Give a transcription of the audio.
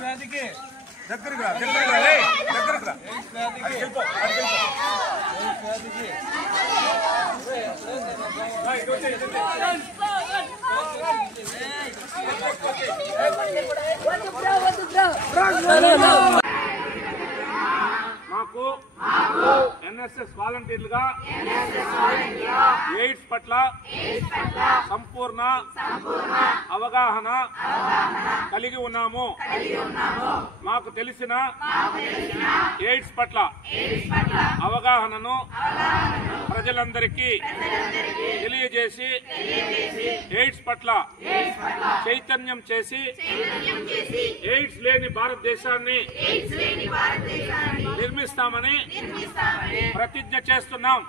వ్యాధికి దగ్గరికి మాకు ఎన్ఎస్ఎస్ వాలంటీర్లుగా ఎయిడ్స్ పట్ల సంపూర్ణ అవగాహన కలిగి ఉన్నాము. మాకు తెలిసిన ఎయిడ్స్ పట్ల అవగాహనను ప్రజలందరికీ తెలియజేసి ఎయిడ్స్ పట్ల చైతన్యం చేసి ఎయిడ్స్ లేని భారతదేశాన్ని నిర్మిస్తామని ప్రతిజ్ఞ చేస్తున్నాం.